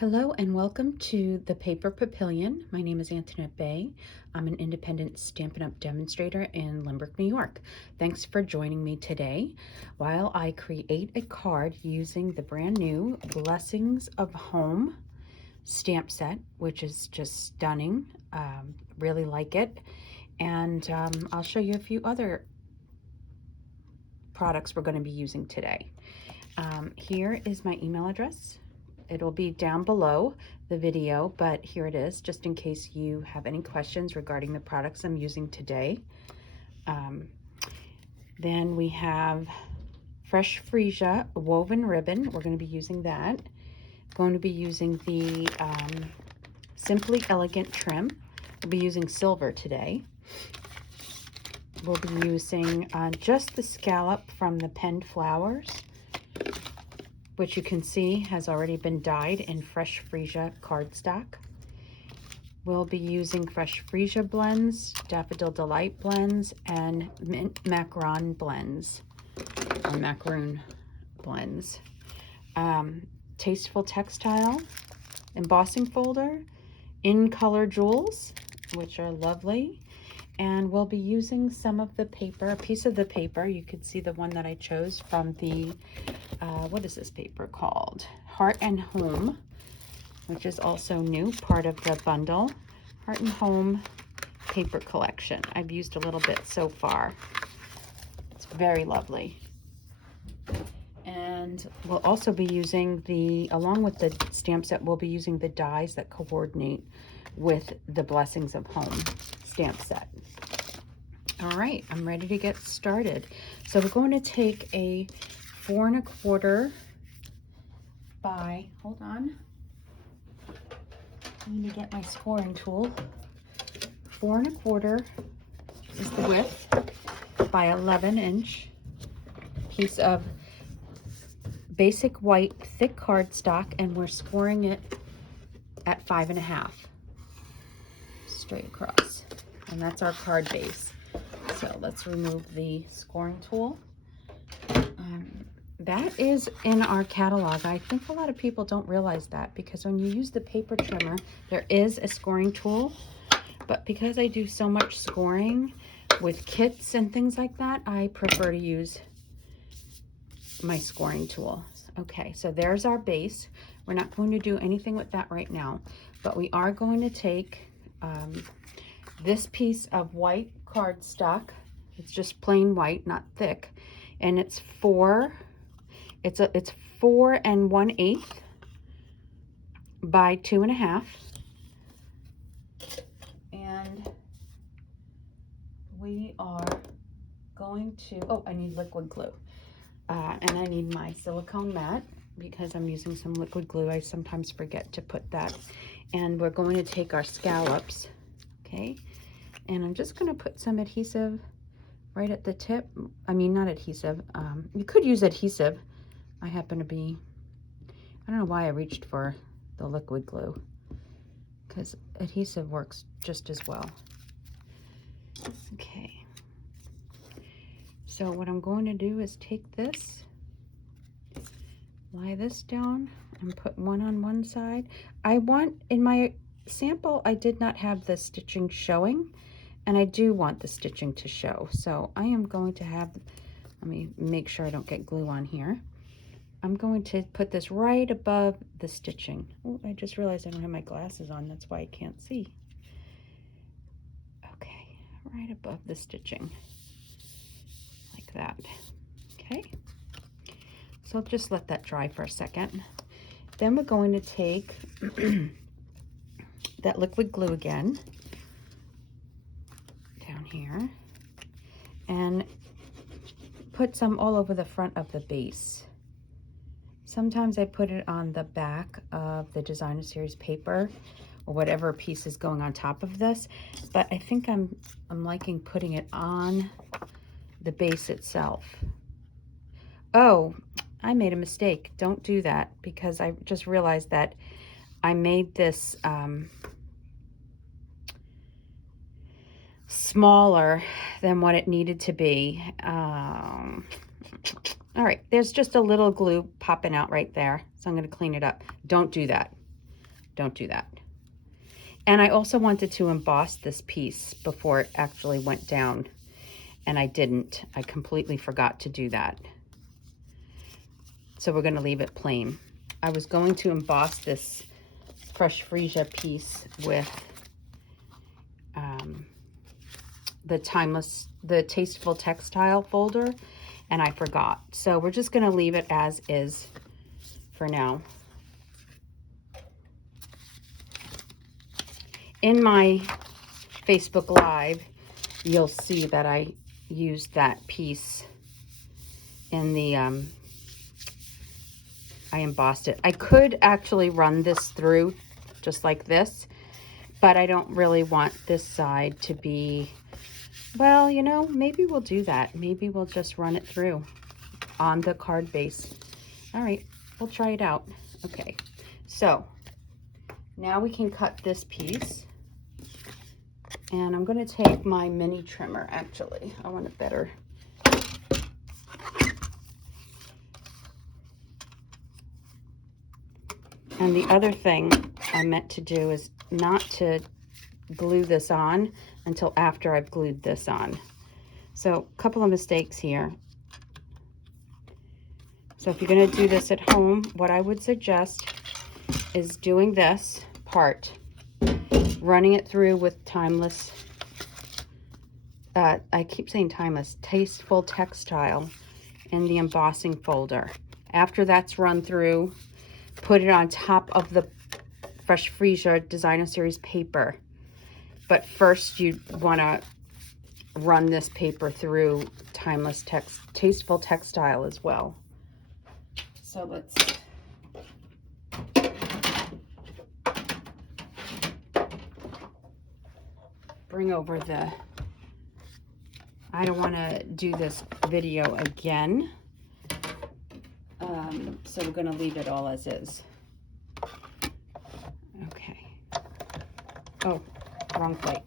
Hello and welcome to the Paper Papillion. My name is Antoinette Bay. I'm an independent Stampin' Up! Demonstrator in Limerick, New York. Thanks for joining me today while I create a card using the brand new Blessings of Home stamp set, which is just stunning. Really like it. And I'll show you a few other products we're going to be using today. Here is my email address. It'll be down below the video, but here it is, just in case you have any questions regarding the products I'm using today. Then we have Fresh Freesia woven ribbon. We're going to be using that. Going to be using the Simply Elegant trim. We'll be using silver today. We'll be using just the scallop from the Penned Flowers, which you can see has already been dyed in Fresh Freesia cardstock. We'll be using Fresh Freesia blends, Daffodil Delight blends, and Mint Macaron blends, or macaroon blends. Tasteful Textile, embossing folder, in color jewels, which are lovely. And we'll be using some of the paper, a piece of the paper. You could see the one that I chose from the, what is this paper called? Heart and Home, which is also new, part of the bundle. Heart and Home paper collection. I've used a little bit so far. It's very lovely. And we'll also be using the, along with the stamp set, we'll be using the dies that coordinate with the Blessings of Home stamp set. All right, I'm ready to get started. So we're going to take a 4 1/4 by, hold on, I need to get my scoring tool. 4 1/4 is the width by 11-inch piece of basic white thick cardstock, and we're scoring it at 5 1/2 straight across, and that's our card base. So let's remove the scoring tool. That is in our catalog. I think a lot of people don't realize that, because when you use the paper trimmer, there is a scoring tool, but because I do so much scoring with kits and things like that, I prefer to use my scoring tool. Okay, so there's our base. We're not going to do anything with that right now, but we are going to take this piece of white cardstock. It's just plain white, not thick, and it's 4 1/8 by 2 1/2, and we are going to, oh, I need liquid glue, and I need my silicone mat because I'm using some liquid glue. I sometimes forget to put that. And we're going to take our scallops, okay, and I'm just going to put some adhesive right at the tip. I mean, not adhesive. You could use adhesive. I happen to be, I don't know why I reached for the liquid glue, because adhesive works just as well. Okay. So what I'm going to do is take this, lie this down, and put one on one side. I want, in my sample, I did not have the stitching showing, and I do want the stitching to show. So I am going to have, let me make sure I don't get glue on here. I'm going to put this right above the stitching. Oh, I just realized I don't have my glasses on. That's why I can't see. Okay, right above the stitching, like that. Okay, so just let that dry for a second. Then we're going to take that liquid glue again, down here, and put some all over the front of the base. Sometimes I put it on the back of the Designer Series paper, or whatever piece is going on top of this, but I think I'm liking putting it on the base itself. Oh, I made a mistake. Don't do that, because I just realized that I made this smaller than what it needed to be. All right, there's just a little glue popping out right there, so I'm going to clean it up. Don't do that. Don't do that. And I also wanted to emboss this piece before it actually went down, and I didn't. I completely forgot to do that. So we're going to leave it plain. I was going to emboss this Fresh Freesia piece with the Tasteful Textile folder, and I forgot. So we're just going to leave it as is for now. In my Facebook Live, you'll see that I used that piece in the, I embossed it. I could actually run this through just like this, but I don't really want this side to be, well, you know, maybe we'll do that. Maybe we'll just run it through on the card base. All right, we'll try it out. Okay, so now we can cut this piece. And I'm going to take my mini trimmer, actually. I want it better. And the other thing I meant to do is not to glue this on until after I've glued this on. So a couple of mistakes here. So if you're going to do this at home, what I would suggest is doing this part, running it through with Timeless, I keep saying Timeless, Tasteful Textile in the embossing folder. After that's run through, put it on top of the Fresh Freesia Designer Series paper. But first you want to run this paper through Timeless Tasteful Textile as well. So let's bring over the, I don't want to do this video again, so we're going to leave it all as is. Okay. Oh, wrong plate.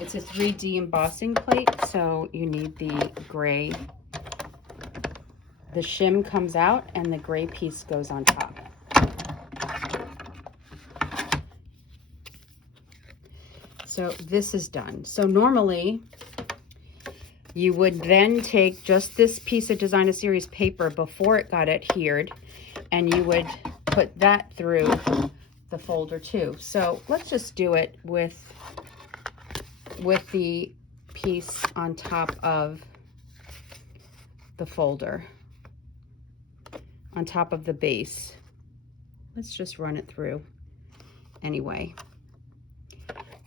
It's a 3D embossing plate, so you need the gray. The shim comes out and the gray piece goes on top. So this is done. So normally you would then take just this piece of Designer Series paper before it got adhered, and you would put that through the folder too. So let's just do it with the piece on top of the folder, on top of the base. Let's just run it through anyway.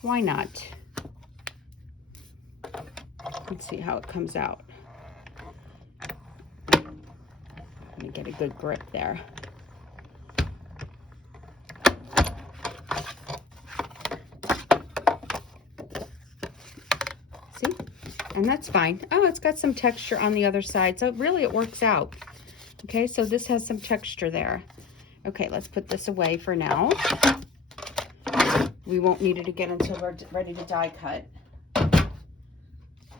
Why not? Let's see how it comes out. Let me get a good grip there. See? And that's fine. Oh, it's got some texture on the other side. So really it works out. Okay, so this has some texture there. Okay, let's put this away for now. We won't need it again until we're ready to die cut.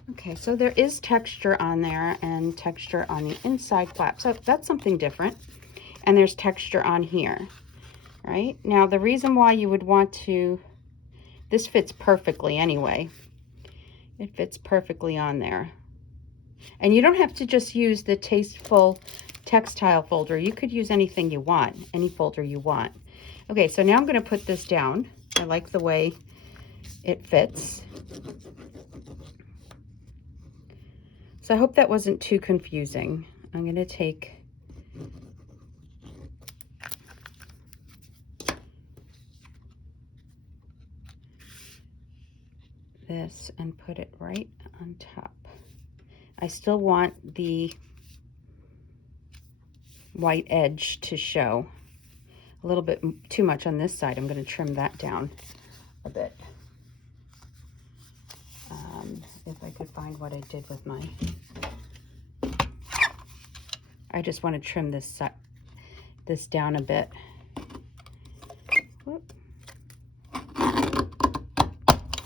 Okay, so there is texture on there and texture on the inside flap. So that's something different. And there's texture on here, right? Now, the reason why you would want to, this fits perfectly anyway. It fits perfectly on there. And you don't have to just use the Tasteful Textile folder. You could use anything you want, any folder you want. Okay, so now I'm going to put this down. I like the way it fits. So I hope that wasn't too confusing. I'm going to take this and put it right on top. I still want the white edge to show. A little bit too much on this side. I'm going to trim that down a bit. If I could find what I did with my, I just want to trim this down a bit. Whoop.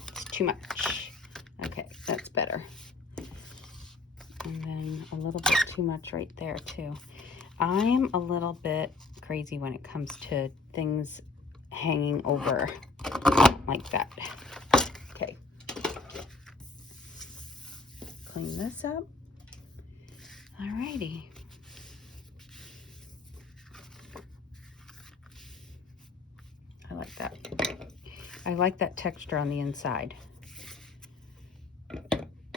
It's too much. Okay, that's better. And then a little bit too much right there too. I'm a little bit crazy when it comes to things hanging over like that. Okay. Clean this up. Alrighty. I like that. I like that texture on the inside.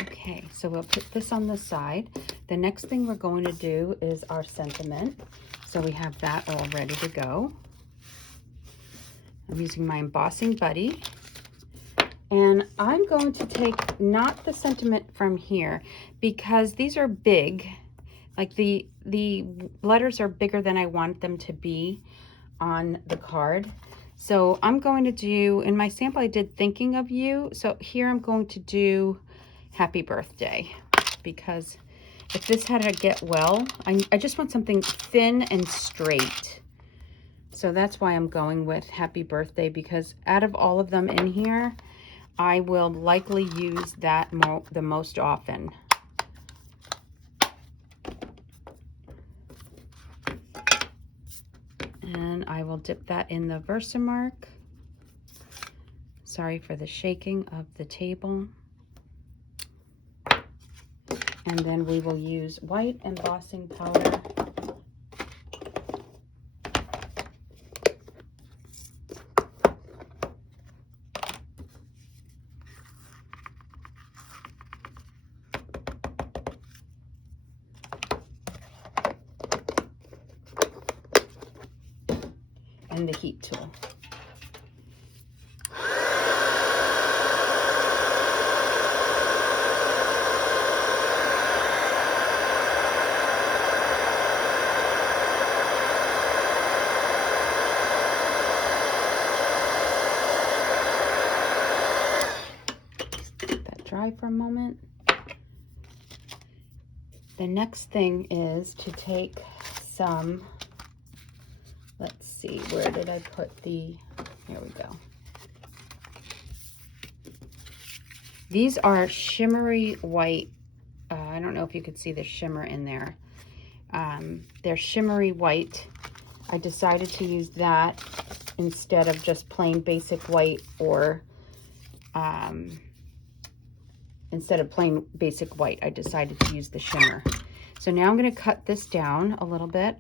Okay, so we'll put this on the side. The next thing we're going to do is our sentiment. So we have that all ready to go. I'm using my embossing buddy. And I'm going to take not the sentiment from here because these are big. Like the letters are bigger than I want them to be on the card. So I'm going to do, in my sample I did thinking of you. So here I'm going to do happy birthday, because if this had to get well, I just want something thin and straight. So that's why I'm going with happy birthday, because out of all of them in here, I will likely use that the most often. And I will dip that in the Versamark. Sorry for the shaking of the table. And then we will use white embossing powder. And the heat tool. Let that dry for a moment. The next thing is to take some, let's see, where did I put the, here we go. These are shimmery white. I don't know if you could see the shimmer in there. They're shimmery white. I decided to use that instead of just plain basic white, or instead of plain basic white, I decided to use the shimmer. So now I'm going to cut this down a little bit.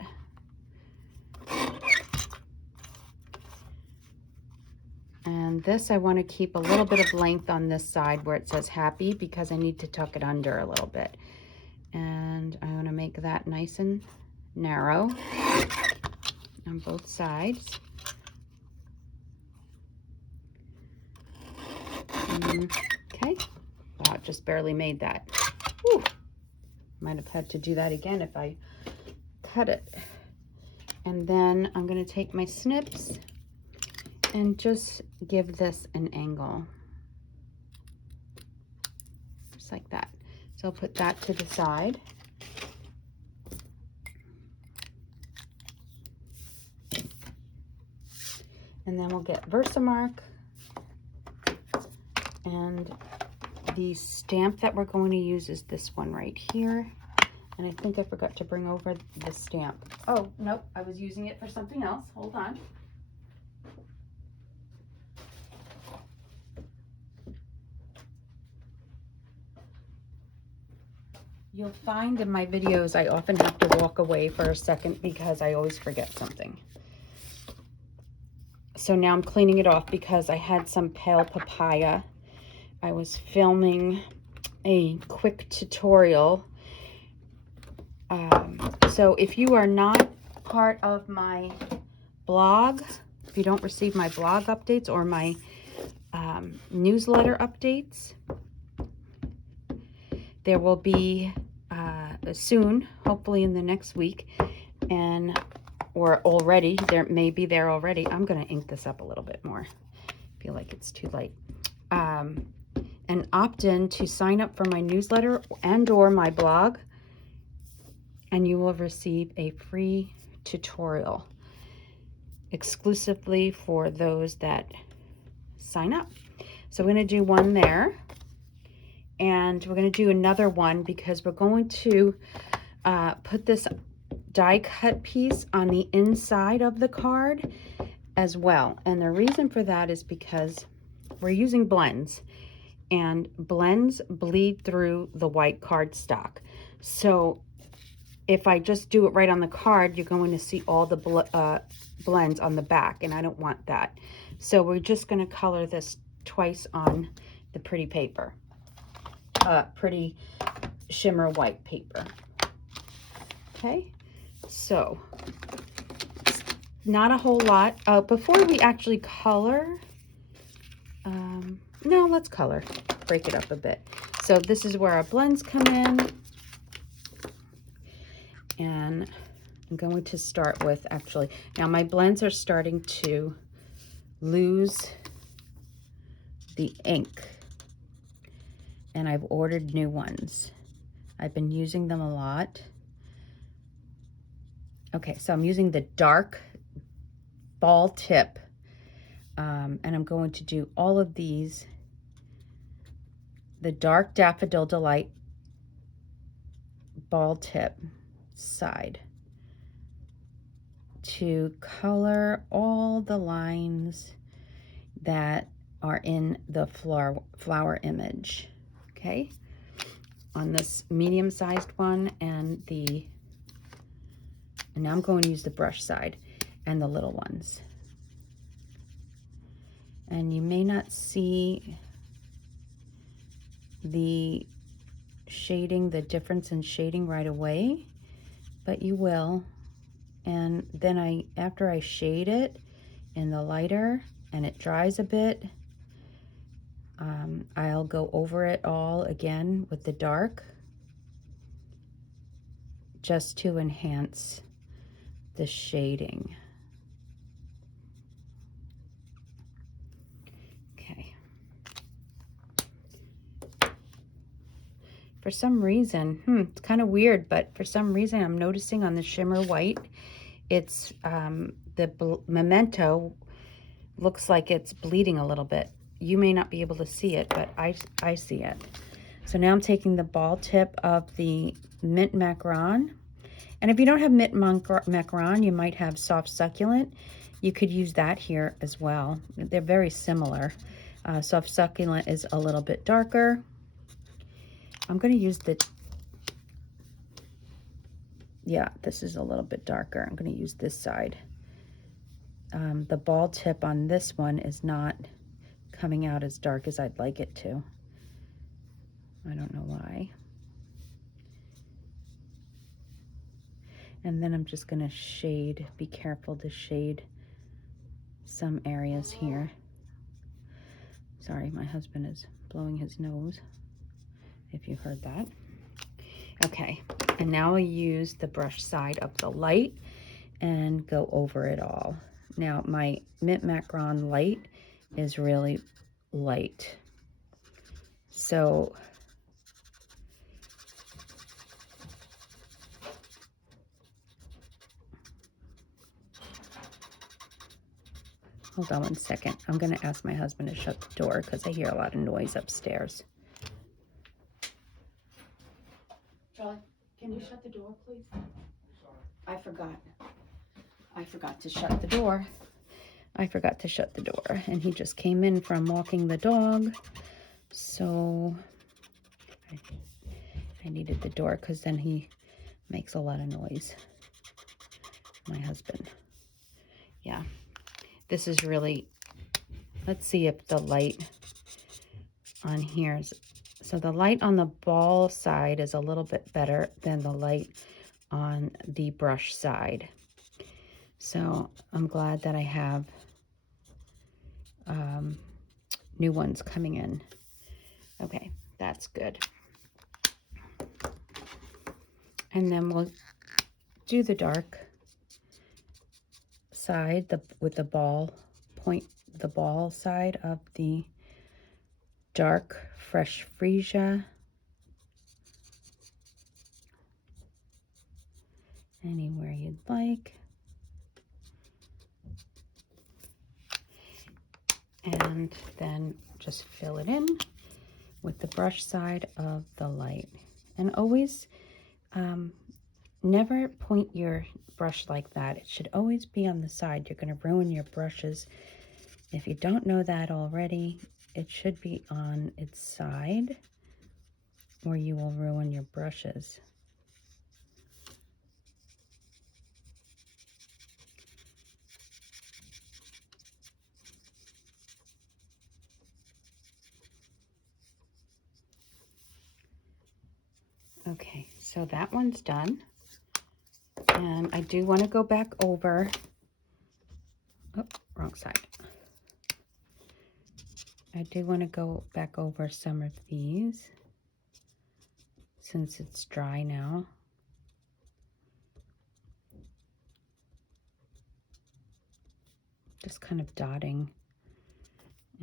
And this, I want to keep a little bit of length on this side where it says happy, because I need to tuck it under a little bit. And I want to make that nice and narrow on both sides. Okay. Wow, it just barely made that. Whew. Might have had to do that again if I cut it. And then I'm going to take my snips and just give this an angle, just like that. So I'll put that to the side. And then we'll get Versamark, and the stamp that we're going to use is this one right here. And I think I forgot to bring over the stamp. Oh, nope, I was using it for something else. Hold on. You'll find in my videos I often have to walk away for a second because I always forget something. So now I'm cleaning it off because I had some pale papaya. I was filming a quick tutorial. So if you are not part of my blog, if you don't receive my blog updates or my newsletter updates, there will be soon, hopefully in the next week, or already, there may be there already. I'm going to ink this up a little bit more. I feel like it's too light. And opt in to sign up for my newsletter and or my blog, and you will receive a free tutorial exclusively for those that sign up. So we're going to do one there, and we're going to do another one because we're going to put this die cut piece on the inside of the card, as well. And the reason for that is because we're using blends, and blends bleed through the white cardstock. So if I just do it right on the card, you're going to see all the blends on the back, and I don't want that. So we're just going to color this twice on the pretty paper, pretty shimmer white paper. Okay, so not a whole lot. Before we actually color, no, let's color, break it up a bit. So this is where our blends come in. And I'm going to start with, actually, now my blends are starting to lose the ink, and I've ordered new ones. I've been using them a lot. Okay, so I'm using the dark ball tip, and I'm going to do all of these, the dark Daffodil Delight ball tip side, to color all the lines that are in the flower image. Okay, on this medium-sized one, and now I'm going to use the brush side and the little ones. And you may not see the shading, the difference in shading right away, but you will. And then after I shade it in the lighter and it dries a bit, I'll go over it all again with the dark, just to enhance the shading. Okay. For some reason, it's kind of weird, but for some reason I'm noticing on the shimmer white, it's the memento looks like it's bleeding a little bit. You may not be able to see it, but I see it. So now I'm taking the ball tip of the mint macaron. And if you don't have mint macaron, you might have soft succulent. You could use that here as well. They're very similar. Soft succulent is a little bit darker. I'm going to use this is a little bit darker. I'm going to use this side. The ball tip on this one is not coming out as dark as I'd like it to. I don't know why. And then I'm just going to shade, be careful to shade some areas here. Sorry, my husband is blowing his nose, if you heard that. Okay, and now I'll use the brush side of the light and go over it all. Now my mint macaron light is really light, so hold on one second. I'm going to ask my husband to shut the door because I hear a lot of noise upstairs. Charlie, can you shut the door, please? I forgot to shut the door. I forgot to shut the door, and he just came in from walking the dog, so I needed the door because then he makes a lot of noise. My husband. Yeah, this is really, let's see if the light on here is, so the light on the ball side is a little bit better than the light on the brush side. So I'm glad that I have new ones coming in. Okay, that's good. And then we'll do the dark side with the ball point, the ball side of the dark fresh freesia. Anywhere you'd like. And then just fill it in with the brush side of the light. And always never point your brush like that, it should always be on the side. You're going to ruin your brushes. If you don't know that already, it should be on its side, or you will ruin your brushes. Okay, so that one's done. And I do want to go back over, oh, wrong side. I do want to go back over some of these since it's dry now. Just kind of dotting,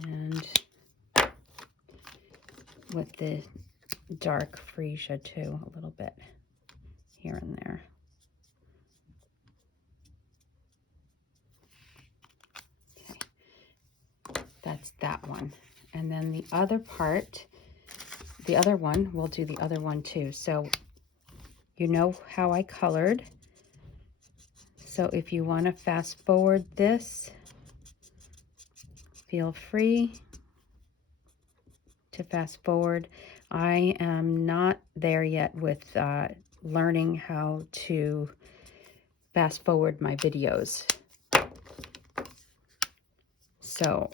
and with the dark freesia too, a little bit here and there. Okay, that's that one. And then the other part, the other one, we'll do the other one too. So you know how I colored. So if you want to fast forward this, feel free to fast forward. I am not there yet with learning how to fast forward my videos. So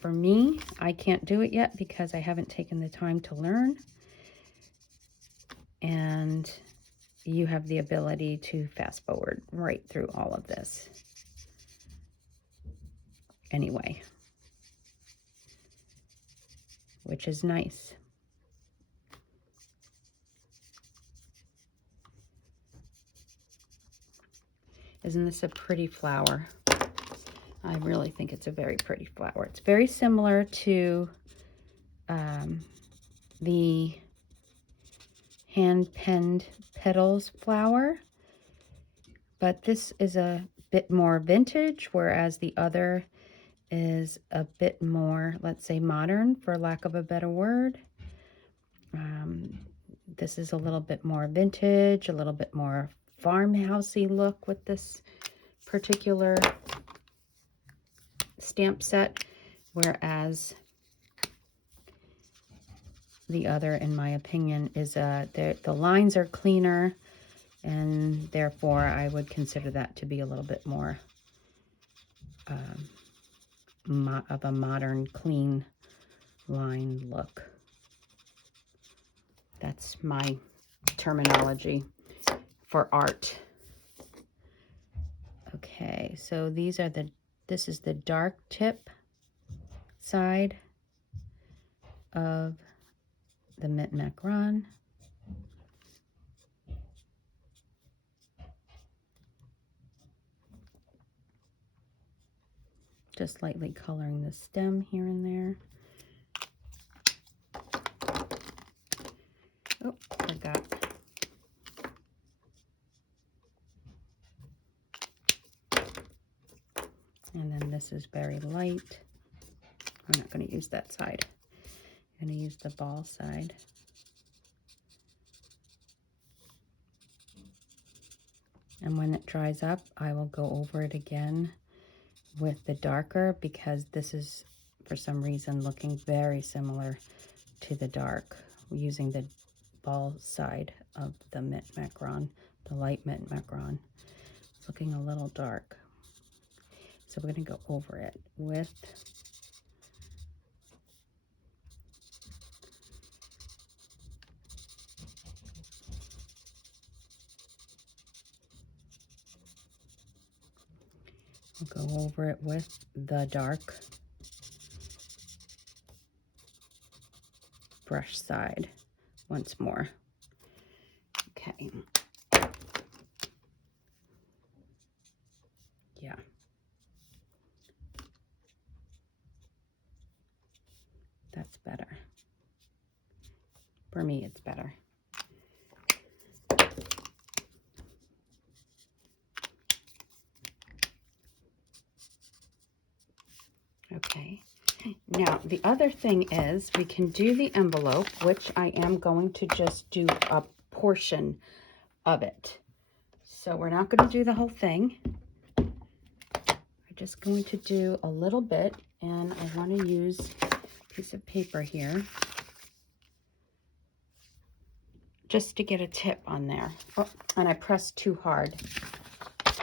for me, I can't do it yet because I haven't taken the time to learn. And you have the ability to fast forward right through all of this. Anyway, which is nice. Isn't this a pretty flower? I really think it's a very pretty flower. It's very similar to the hand-penned petals flower, but this is a bit more vintage, whereas the other is a bit more, let's say, modern, for lack of a better word. This is a little bit more vintage, a little bit more farmhousey look with this particular stamp set, whereas the other, in my opinion, is the lines are cleaner, and therefore I would consider that to be a little bit more of a modern, clean line look. That's my terminology for art. Okay, so these are this is the dark tip side of the Mint Macaron. Just lightly coloring the stem here and there. Oh, forgot. And then this is very light. I'm not going to use that side. I'm going to use the ball side. And when it dries up, I will go over it again with the darker, because this is, for some reason, looking very similar to the dark, using the ball side of the Mint Macaron, the light Mint Macaron. It's looking a little dark. So we're going to go over it with we'll go over it with the dark brush side once more. Okay. Yeah. That's better. For me, it's better. Okay. Now, the other thing is we can do the envelope, which I am going to just do a portion of it. So we're not going to do the whole thing. We're just going to do a little bit, and I want to use a piece of paper here just to get a tip on there. Oh, and I pressed too hard.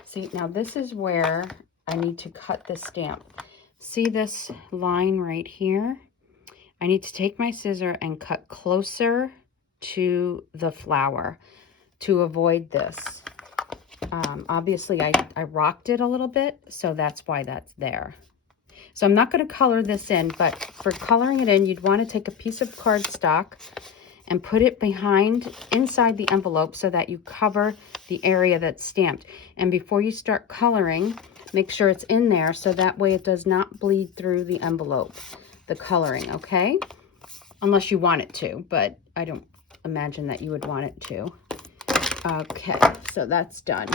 See, now this is where I need to cut the stamp. See this line right here? I need to take my scissor and cut closer to the flower to avoid this. Obviously, I rocked it a little bit, so that's why that's there. So I'm not going to color this in, but for coloring it in, you'd want to take a piece of cardstock and put it inside the envelope so that you cover the area that's stamped. And before you start coloring, make sure it's in there so that way it does not bleed through the envelope, the coloring, okay? Unless you want it to, but I don't imagine that you would want it to. Okay, so that's done.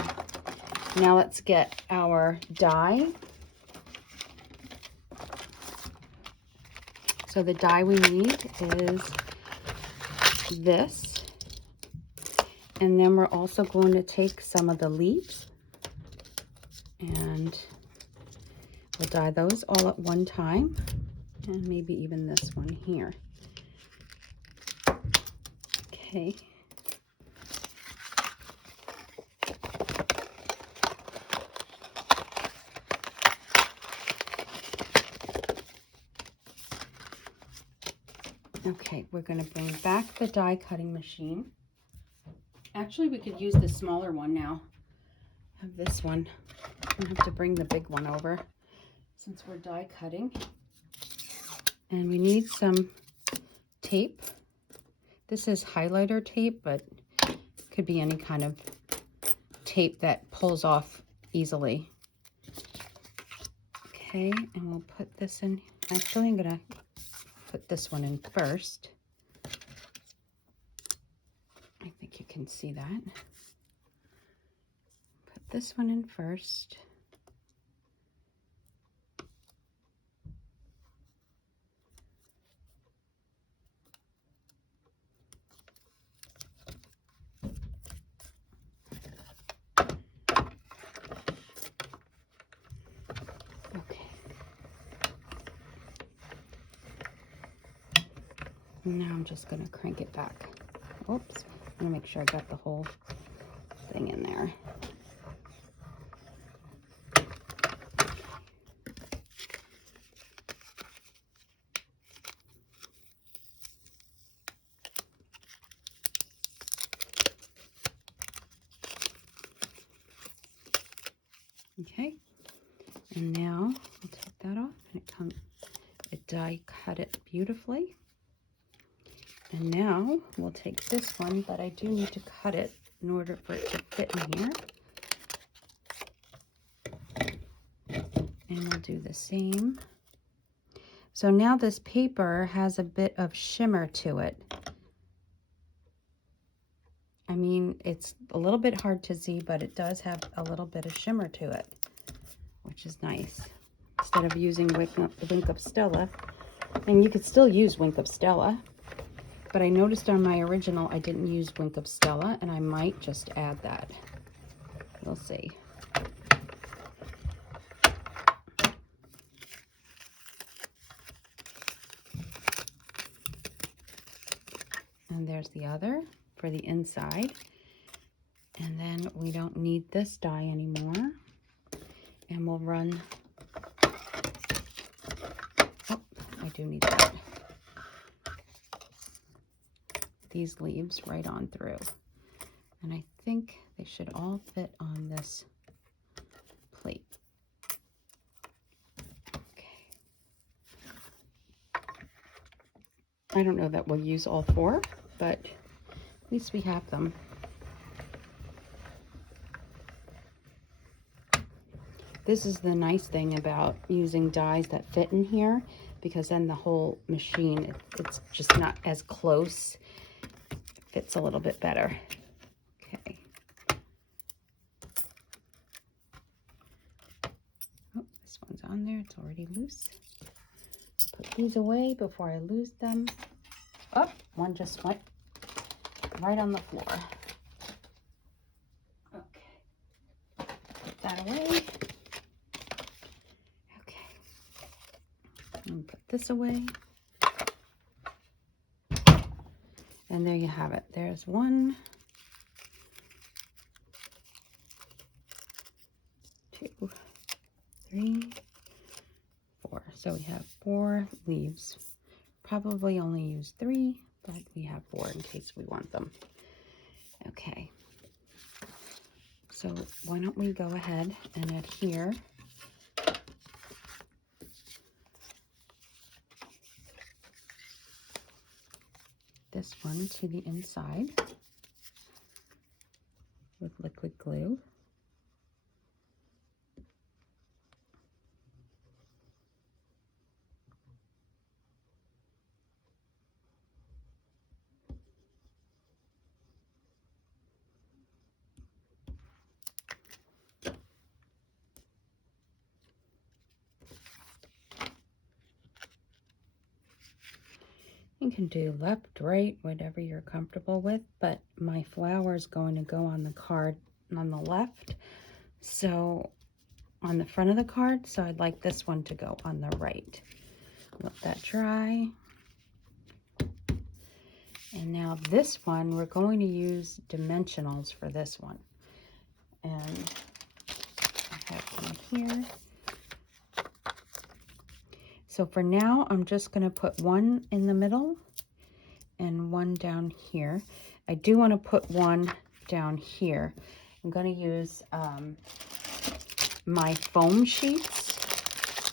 Now let's get our die. So the die we need is this. And then we're also going to take some of the leaves and we'll die those all at one time. And maybe even this one here. Okay. Okay, we're going to bring back the die cutting machine. Actually, we could use the smaller one now. I have this one. I don't have to bring the big one over since we're die cutting. And we need some tape. This is highlighter tape, but it could be any kind of tape that pulls off easily. Okay, and we'll put this in. Actually, I'm going to put this one in first. I think you can see that. Put this one in first. Now I'm just going to crank it back. Oops. I'm going to make sure I got the whole thing in there. Okay. And now I'll take that off and it die cut it beautifully. And now we'll take this one, but I do need to cut it in order for it to fit in here. And we'll do the same. So now this paper has a bit of shimmer to it. I mean, it's a little bit hard to see, but it does have a little bit of shimmer to it, which is nice. Instead of using Wink of Stella, and you could still use Wink of Stella. But I noticed on my original I didn't use Wink of Stella, and I might just add that. We'll see. And there's the other for the inside. And then we don't need this die anymore. And we'll run... Oh, I do need that. These leaves right on through, and I think they should all fit on this plate. Okay. I don't know that we'll use all four, but at least we have them. This is the nice thing about using dies that fit in here, because then the whole machine, it's just not as close. Fits a little bit better. Okay. Oh, this one's on there. It's already loose. Put these away before I lose them. Oh, one just went right on the floor. Okay. away. Okay. And put this away. And there you have it. There's 1, 2, 3, 4. So we have 4 leaves. Probably only use 3, but we have 4 in case we want them. Okay. So why don't we go ahead and adhere this one to the inside with liquid glue. You can do left, right, whatever you're comfortable with, but my flower is going to go on the card on the left, so on the front of the card, so I'd like this one to go on the right. Let that dry. And now this one, we're going to use dimensionals for this one. And I have one here. So for now, I'm just going to put 1 in the middle and 1 down here. I do want to put 1 down here. I'm going to use my foam sheets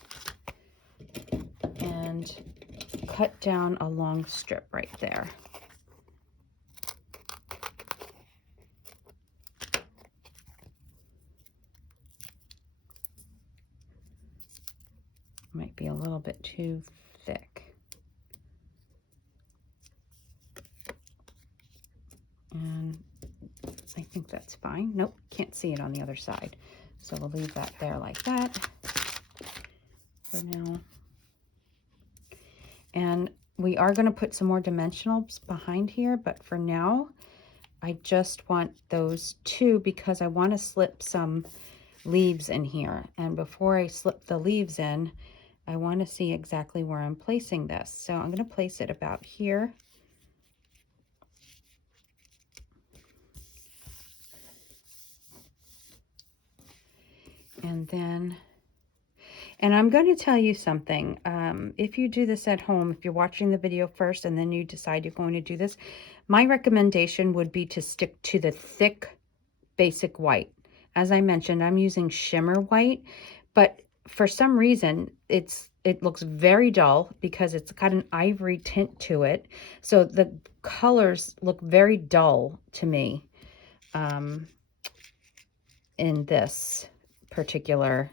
and cut down a long strip right there. Might be a little bit too thick. And I think that's fine. Nope, can't see it on the other side. So we'll leave that there like that for now. And we are going to put some more dimensionals behind here, but for now, I just want those 2 because I want to slip some leaves in here. And before I slip the leaves in, I want to see exactly where I'm placing this. So I'm going to place it about here. And then, and I'm going to tell you something. If you do this at home, if you're watching the video first and then you decide you're going to do this, my recommendation would be to stick to the thick basic white. As I mentioned, I'm using shimmer white, but for some reason it looks very dull because it's got an ivory tint to it. So the colors look very dull to me in this particular,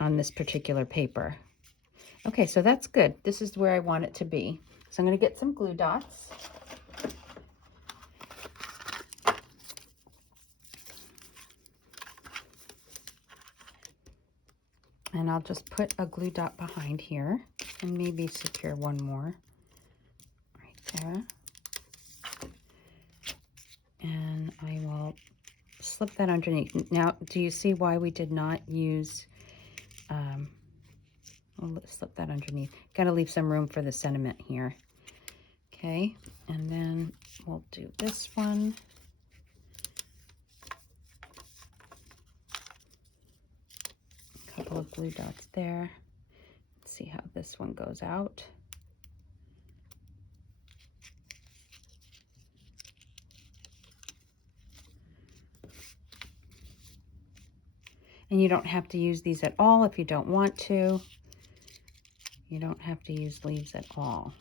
on this particular paper. Okay, so that's good. This is where I want it to be. So I'm going to get some glue dots. And I'll just put a glue dot behind here and maybe secure 1 more right there. And I will slip that underneath. Now, do you see why we did not use, we'll slip that underneath. Got to leave some room for the sentiment here. Okay, and then we'll do this one. Couple of glue dots there. Let's see how this one goes out. And you don't have to use these at all if you don't want to. You don't have to use leaves at all.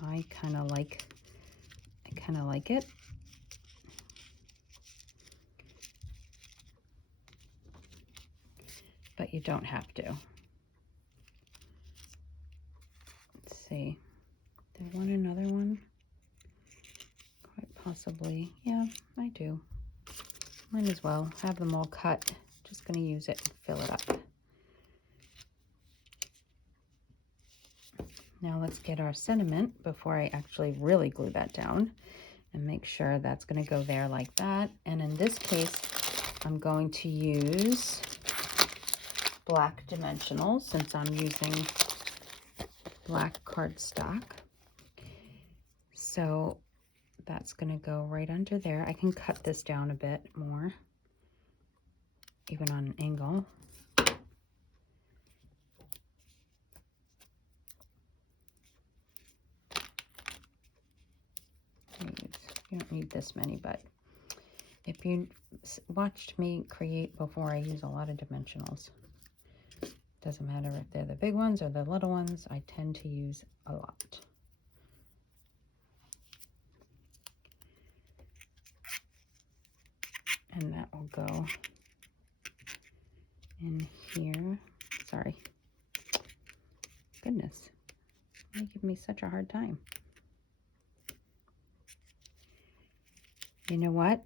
I kind of like it. But you don't have to. Let's see. Do I want another one? Quite possibly. Yeah, I do. Might as well have them all cut. Just going to use it and fill it up. Now let's get our sentiment before I actually really glue that down and make sure that's going to go there like that. And in this case, I'm going to use black dimensionals since I'm using black cardstock. So that's going to go right under there. I can cut this down a bit more, even on an angle. You don't need this many, but if you watched me create before, I use a lot of dimensionals. Doesn't matter if they're the big ones or the little ones, I tend to use a lot. And that will go in here. Sorry. Goodness. Why give me such a hard time? You know what?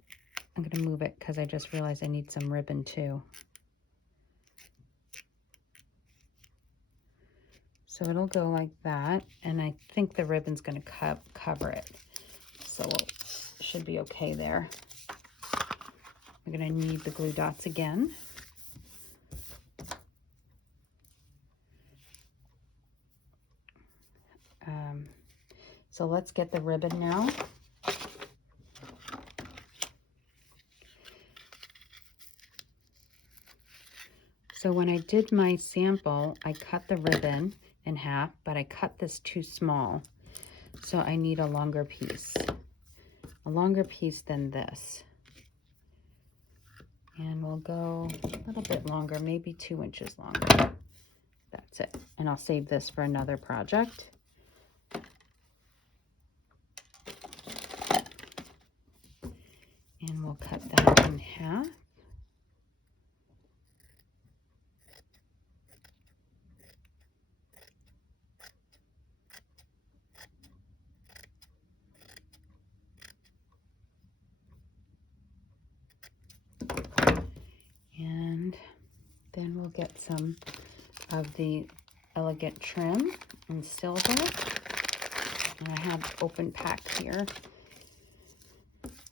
I'm going to move it because I just realized I need some ribbon too. So it'll go like that, and I think the ribbon's going to cover it. So it should be okay there. We're going to need the glue dots again. So let's get the ribbon now. So when I did my sample, I cut the ribbon in half, but I cut this too small. So I need a longer piece than this. And we'll go a little bit longer, maybe 2 inches longer. That's it. And I'll save this for another project. And we'll cut that in half. And then we'll get some of the elegant trim in silver. And I have open pack here.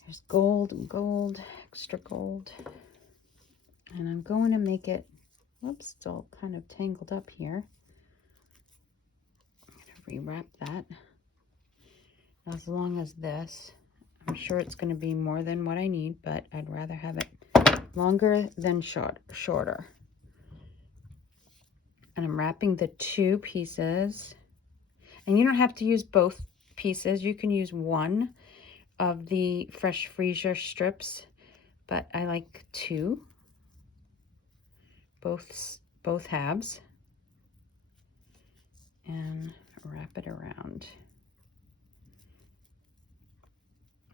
There's gold and gold, extra gold. And I'm going to make it, whoops, it's all kind of tangled up here. I'm going to rewrap that. As long as this, I'm sure it's going to be more than what I need, but I'd rather have it longer than shorter. And I'm wrapping the 2 pieces. And you don't have to use both pieces. You can use one of the Fresh Freesia strips, but I like 2. Both halves. And wrap it around.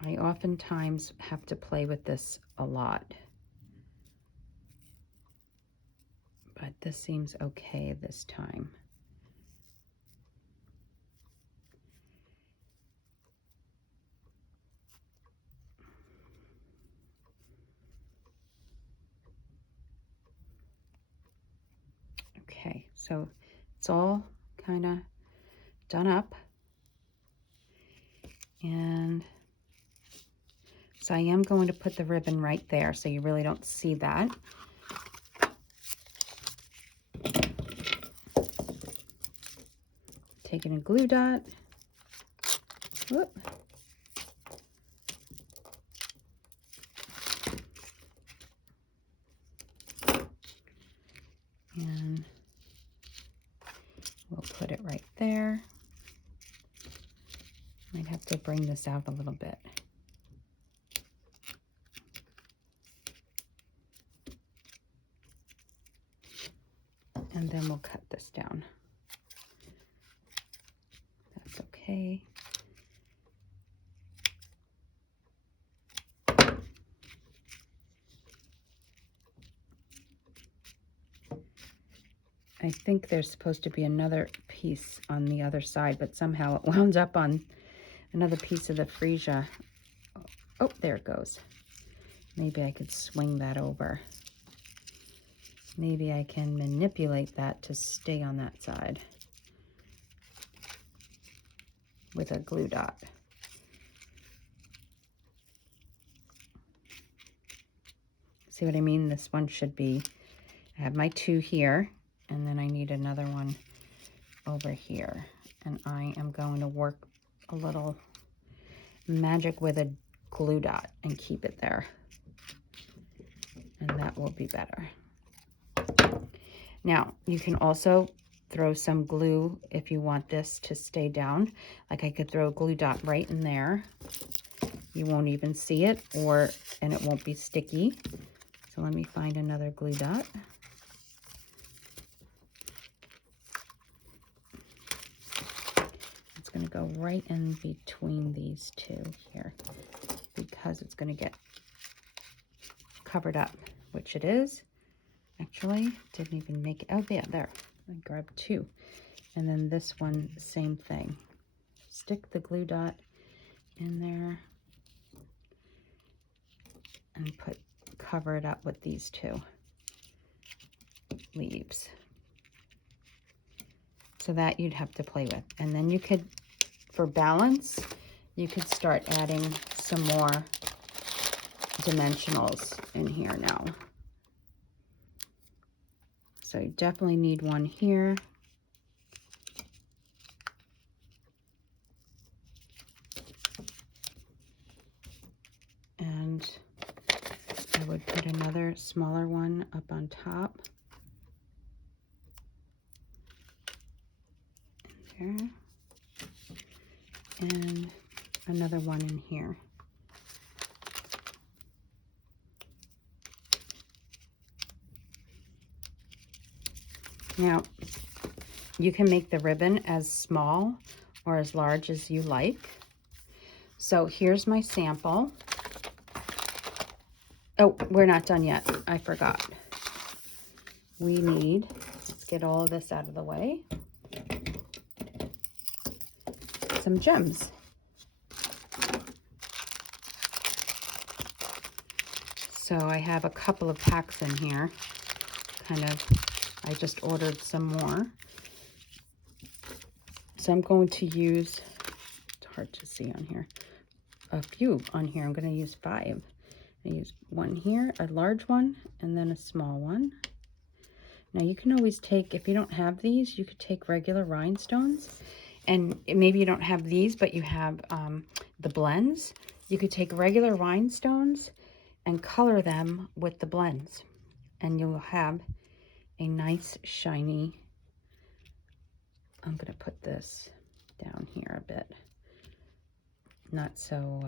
I oftentimes have to play with this a lot, but this seems okay this time. Okay, so it's all kind of done up. And so I am going to put the ribbon right there so you really don't see that. Taking a glue dot. Whoop. And we'll put it right there. Might have to bring this out a little bit. And then we'll cut this down. That's okay. I think there's supposed to be another piece on the other side, but somehow it wound up on another piece of the freesia. Oh, there it goes. Maybe I could swing that over. Maybe I can manipulate that to stay on that side with a glue dot. See what I mean? This one should be, I have my 2 here, and then I need another one over here. And I am going to work a little magic with a glue dot and keep it there. And that will be better. Now, you can also throw some glue if you want this to stay down. Like I could throw a glue dot right in there. You won't even see it, and it won't be sticky. So let me find another glue dot. It's going to go right in between these 2 here because it's going to get covered up, which it is. Actually, didn't even make it. Oh, yeah, there. I grabbed 2. And then this one, same thing. Stick the glue dot in there and cover it up with these 2 leaves. So that you'd have to play with. And then you could, for balance, you could start adding some more dimensionals in here now. So you definitely need one here. And I would put another smaller one up on top. There. And another one in here. Now, you can make the ribbon as small or as large as you like. So here's my sample. Oh, we're not done yet. I forgot. We need, let's get all of this out of the way, some gems. So I have a couple of packs in here. I just ordered some more. So I'm going to use, it's hard to see on here, a few on here. I'm going to use 5. I use one here, a large one, and then a small one. Now you can always take, if you don't have these, you could take regular rhinestones, and maybe you don't have these, but you have the blends. You could take regular rhinestones and color them with the blends, and you'll have a nice shiny, I'm going to put this down here a bit, not so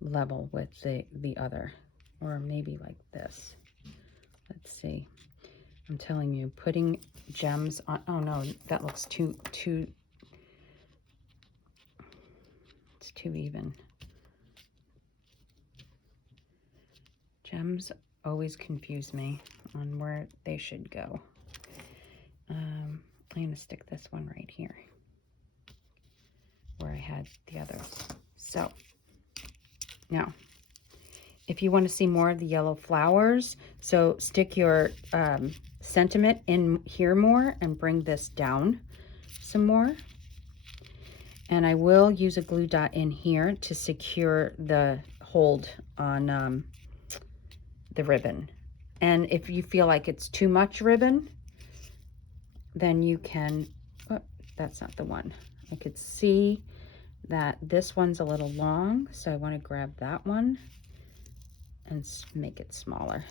level with the other, or maybe like this. Let's see. I'm telling you, putting gems on, oh no, that looks too it's too even. Gems always confuse me on where they should go. I'm going to stick this one right here where I had the others. So now, if you want to see more of the yellow flowers, so stick your sentiment in here more and bring this down some more. And I will use a glue dot in here to secure the hold on the ribbon. And if you feel like it's too much ribbon, then you can, oh, that's not the one. I could see that this one's a little long, so I want to grab that one and make it smaller.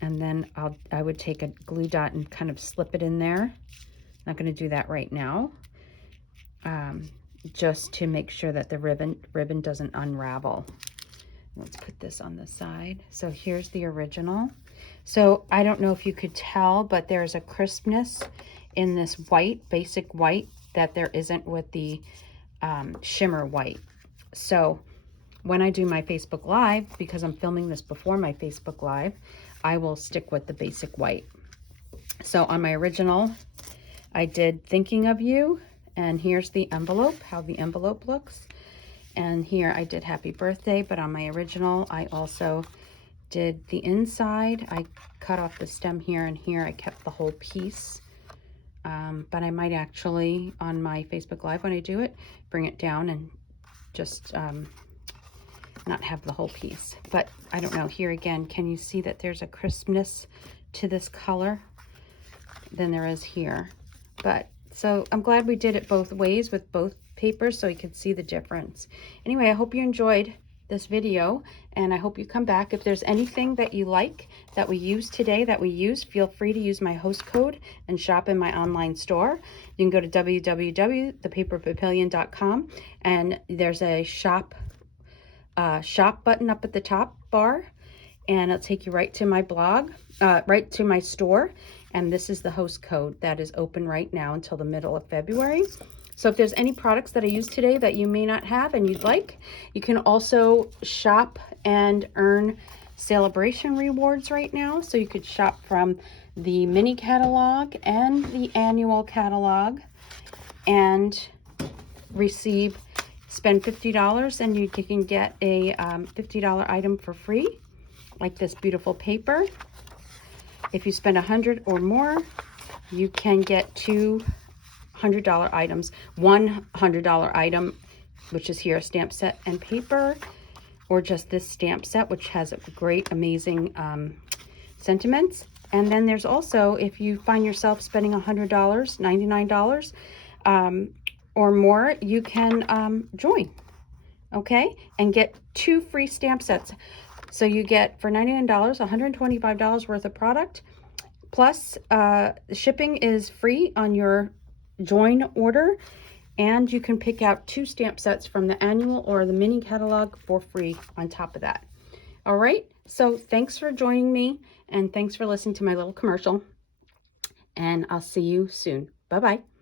And then I would take a glue dot and kind of slip it in there. Not going to do that right now, just to make sure that the ribbon doesn't unravel. Let's put this on the side. So here's the original. So I don't know if you could tell, but there's a crispness in this white, basic white, that there isn't with the shimmer white. So when I do my Facebook Live, because I'm filming this before my Facebook Live, I will stick with the basic white. So on my original, I did Thinking of You, and here's the envelope, how the envelope looks. And here I did Happy Birthday, but on my original, I also did the inside. I cut off the stem here, and here I kept the whole piece. But I might actually, on my Facebook Live when I do it, bring it down and just not have the whole piece. But I don't know, here again, can you see that there's a crispness to this color than there is here? But so I'm glad we did it both ways with both papers so you could see the difference. Anyway, I hope you enjoyed this video, and I hope you come back. If there's anything that you like that we used today feel free to use my host code and shop in my online store. You can go to www.thepaperpavilion.com, and there's a shop button up at the top bar, and it'll take you right to my blog, right to my store. And this is the host code that is open right now until the middle of February. So if there's any products that I used today that you may not have and you'd like, you can also shop and earn celebration rewards right now. So you could shop from the mini catalog and the annual catalog and spend $50 and you can get a $50 item for free, like this beautiful paper. If you spend $100 or more, you can get two $100 items. One $100 item, which is here, a stamp set and paper, or just this stamp set, which has a great, amazing sentiments. And then there's also, if you find yourself spending $100, $99 or more, you can join, okay, and get two free stamp sets. So you get, for $99, $125 worth of product, plus shipping is free on your join order, and you can pick out two stamp sets from the annual or the mini catalog for free on top of that. All right, so thanks for joining me, and thanks for listening to my little commercial, and I'll see you soon. Bye-bye.